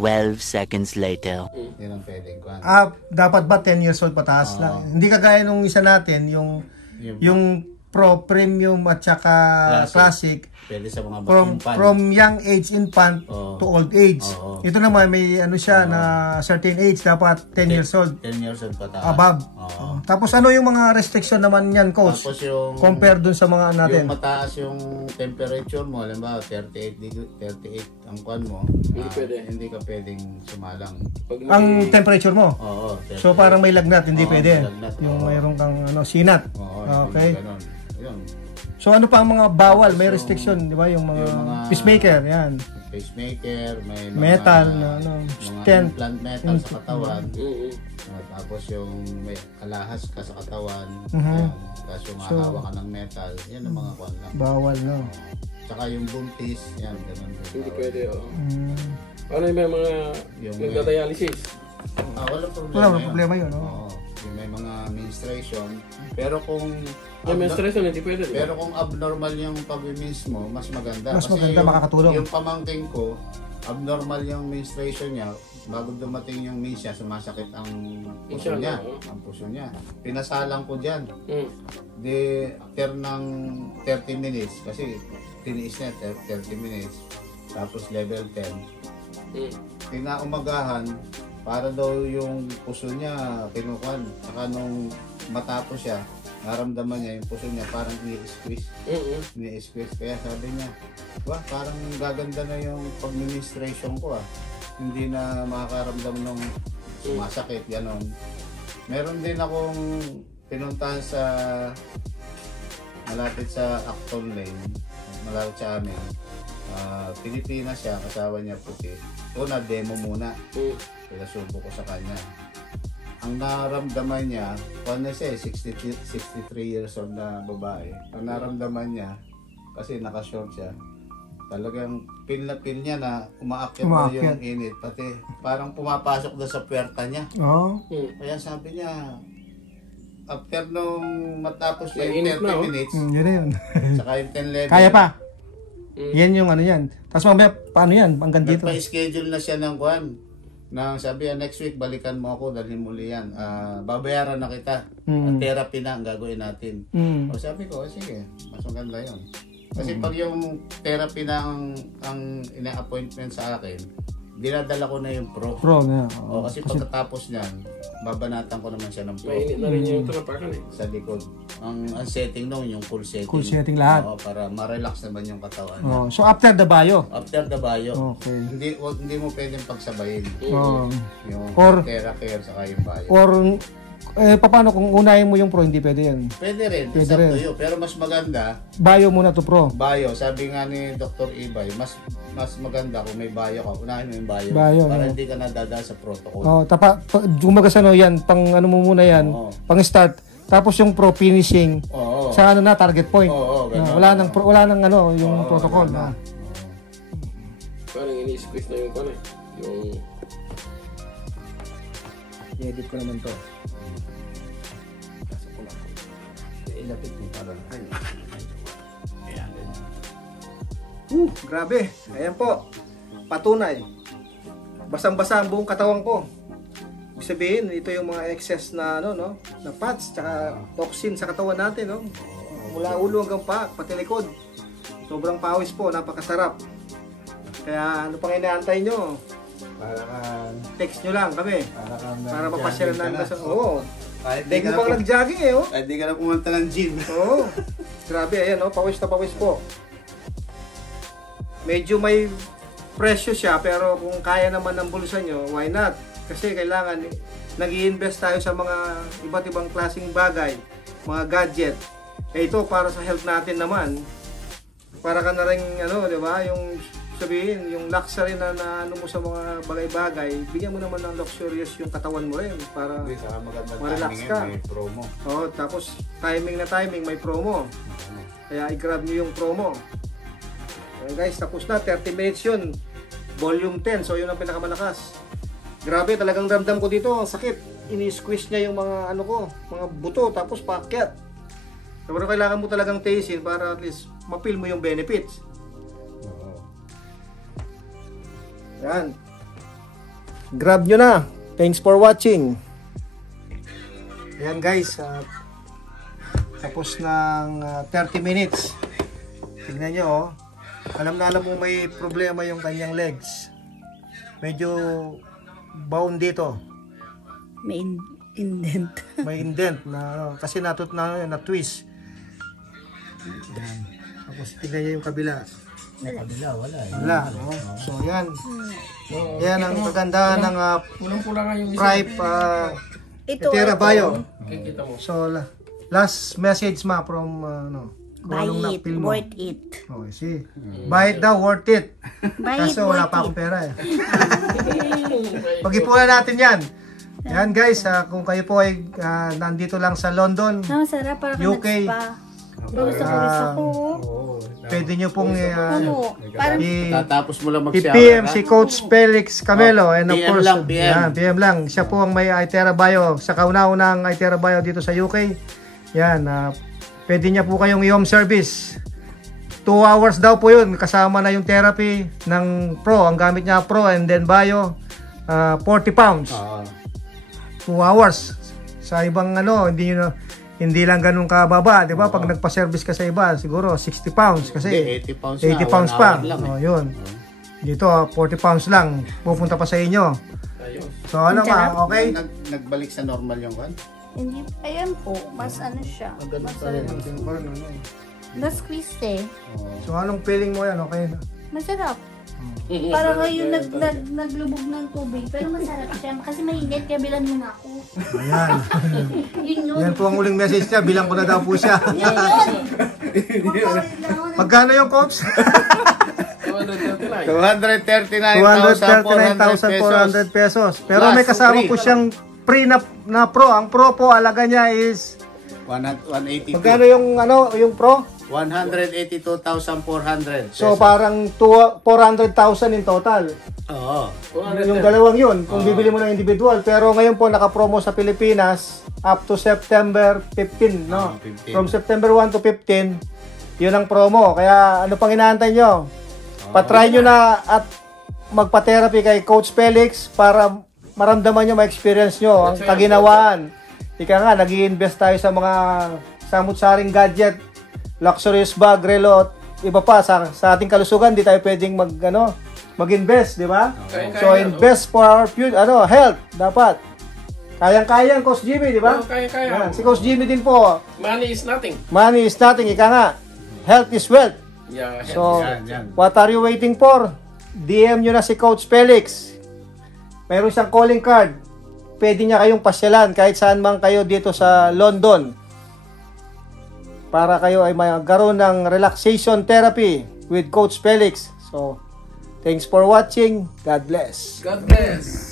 12 seconds later. Yun ang pwedeng kwan. Dapat ba 10 years old pataas lang? Hindi kagaya nung isa natin, yung Pro, Premium at saka Classic. Pwede sa mga from young age infant to old age. Ito naman may ano siya na certain age, dapat 10 years old. 10 years old pataas. Above. Tapos ano yung mga restriction naman yan, coach? Tapos yung compare dun sa mga natin. Yung mataas yung temperature mo, halimbawa 38 ang kwan mo, hindi ka pwedeng sumalang. Ang temperature mo? Oo. So parang may lagnat, hindi pwede. Yung mayroon kang sinat. Okay. So ano pa ang mga bawal? May restriction, di ba? Yung mga pacemaker, yan. Pacemaker, may mga metal, stent, implant metal sa katawan. Tapos yung may alahas ka sa katawan. Tapos yung mahahawa ka ng metal. Yan ang mga kwan lang. Bawal, no? Tsaka yung buntis, yan, ganun. Hindi pwede, Ano yung mga nagda-dialysis? Walang problema yun, yung may mga menstruation. Pero kung menstruation, hindi pwede. Pero kung abnormal yung pag-mins mo, mas maganda. Mas maganda, makakatulong. Yung pamangking ko, abnormal yung menstruation niya. Bago dumating yung mins niya, sumasakit ang puso niya. Ang puso niya. Pinasalang ko dyan. Di, after ng 30 minutes, kasi tiniis na 30 minutes. Tapos level 10. Pinaumagahan, para daw yung puso niya kinukuhan. Saka nung matapos siya, naramdaman niya yung puso niya parang ini-squeeze. Ini-squeeze. Kaya sabi niya, parang gaganda na yung pag-ministration ko Hindi na makakaramdam ng sumasakit, gano'n. Meron din akong pinuntahan sa malapit sa Acton Lane, malapit sa amin. Pilipinas siya, kasawa niya puti. Na-demo muna. Pinasubo ko sa kanya. Ang naramdaman niya, kung siya 63 years old na babae, ang naramdaman niya, kasi naka-short siya, talagang pin na pin niya na umaakyat na yung init. Pati parang pumapasok na sa puwerta niya. Kaya sabi niya, after nung matapos yung 30 minutes, yun. saka yung 10 level. Kaya pa. Yan yung ano yan. Tapos mamaya, paano yan? Hanggang dito. Nagpa-schedule na siya ng kwan. Sabi next week balikan mo ako, dalhin muli yan. Babayaran na kita. Therapy na ang gagawin natin. O sabi ko, sige, mas maganda yun. Kasi pag yung therapy na ang ina-appointment sa akin, dinadala ko na yung pro. Kasi pagkatapos niyan, babanatan ko naman siya ng pro. Mainit na rin yung trapakan sa likod. Ang setting noon, yung cool setting. Cool setting lahat. Para ma-relax naman yung katawan niya. So after the bio? After the bio. Okay. Hindi mo pwedeng pagsabayin. Yung TheraCare saka yung bio. Or paano kung unahin mo yung pro, hindi pwede yan? Pwede rin. Pwede rin. Pero mas maganda, bio muna to pro. Bio. Sabi nga ni Dr. Ibay, mas maganda kung may bio ka. Unahin mo yung bio. Para hindi ka nadadala sa protocol. Gumagas yan, pang ano mo muna yan, pang start. Tapos yung pro finishing, sa ano na, target point. Wala nang ano, yung protocol. Parang ini-squeeze na yung kone. I-edit ko naman to. Ilapit mo para. Grabe. Ayan po. Patunay. Basang-basa ang buong katawan ko. Ibig sabihin, ito yung mga excess na na fats tsaka toxin sa katawan natin, Mula ulo hanggang pati likod. Sobrang pawis po, napakasarap. Kaya ano pang inaantay nyo? Text nyo lang kami. Para mapasyalan namin sa Hindi mo pang nag-jogging Kahit di ka na pumunta ng gym. Grabe, ayan pawis na pawis po. Medyo may presyo siya, pero kung kaya naman ng bulsa nyo, why not? Kasi kailangan nag-i-invest tayo sa mga iba't ibang klaseng bagay, mga gadget. Ito para sa health natin naman. Para ka na rin di ba, yung sabihin, yung luxury na ano mo sa mga bagay-bagay, bigyan mo naman ng luxurious yung katawan mo rin para ma-relax ka. May promo. Tapos timing may promo. Kaya i-grab nyo yung promo. Guys, tapos na, 30 minutes yun. Volume 10, so yun ang pinakamalakas. Grabe, talagang ramdam ko dito, ang sakit. Ini-squeeze niya yung mga mga buto, tapos paakyat. Pero kailangan mo talagang taste para at least ma-feel mo yung benefits. Yan. grab nyo na. Thanks for watching. Ayan guys, tapos ng 30 minutes. Tingnan nyo, oh. Alam na alam mo may problema yung kanyang legs. Medyo bound dito. May indent. May indent na kasi na twist. Yan. Tapos tingnan niyo yung kabila. Wala. Oh. So yan. Yan ang kagandahan ng Pulang-pula nga yung Tribe Ito. Terabayo. Kita mo. So last message ma from kung Buy anong it. na-feel mo. Worth it. Okay, see. Buy it daw, worth it. Buy it. Kaso wala Worth pa akong it. pera eh. Pag-ipunan natin yan. Yan guys, kung kayo po ay nandito lang sa London, Masarap para UK. Gusto ko. Pwede nyo pong Ano? Parang Tatapos mo lang mag-shower. i-PM si Coach Felix Camelo and of PM course, lang, PM. yan, PM lang. Siya po ang may iTeraBio sa kauna-unang iTeraBio dito sa UK. Yan, pwede niya po kayong i-home service. 2 hours daw po yun, kasama na yung therapy ng Pro. Ang gamit niya Pro and then Bio, 40 pounds. 2 hours. Sa ibang hindi lang ganun kababa, di ba? Pag nagpa-service ka sa iba, siguro 60 pounds kasi 80 pounds 80 na, pounds 1 pa. hour lang, Oh, yun. Dito 40 pounds lang pupunta pa sa inyo. So ano ma, okay? Nagbalik sa normal yung kan? hindi. Ayan po. Mas ano siya. Mas na-squeeze eh. So anong feeling mo yan? Okay na? Masarap. Para ngayon naglubog ng tubig. Pero masarap siya. Kasi mainit. Kaya bilan mo na ako. Ayan. Yun. Yan po ang uling message niya. Bilang ko na daw po siya. Yun. Magkano yung coach? 239,400 pesos. Pero may kasama po siyang free na Pro. Ang Pro po, alaga niya is 182. magkano yung Pro? 182,400. So parang 400,000 in total. Oo. Yung dalawang yun, kung bibili mo ng individual. Pero ngayon po naka-promo sa Pilipinas up to September 15, no? 15. From September 1 to 15, yun ang promo. Kaya ano pang inaantay nyo? Patry nyo na at magpa-therapy kay Coach Felix para maramdaman nyo, ma-experience nyo ang kaginawaan. Ika nga, nag-i-invest tayo sa mga samut-saring gadget, luxurious bag, relo, iba pa sa ating kalusugan, di tayo pwedeng mag-invest, di ba? So invest for our health dapat. Kayang-kayang Coach Jimmy, di ba? Kaya. Si Coach Jimmy din po. Money is nothing. Money is nothing, ika nga. Health is wealth. Yeah. So, yan. what are you waiting for? DM nyo na si Coach Felix. Mayroon siyang calling card. Pwede niya kayong pasyalan kahit saan man kayo dito sa London. Para kayo ay magkaroon ng relaxation therapy with Coach Felix. So, thanks for watching. God bless. God bless.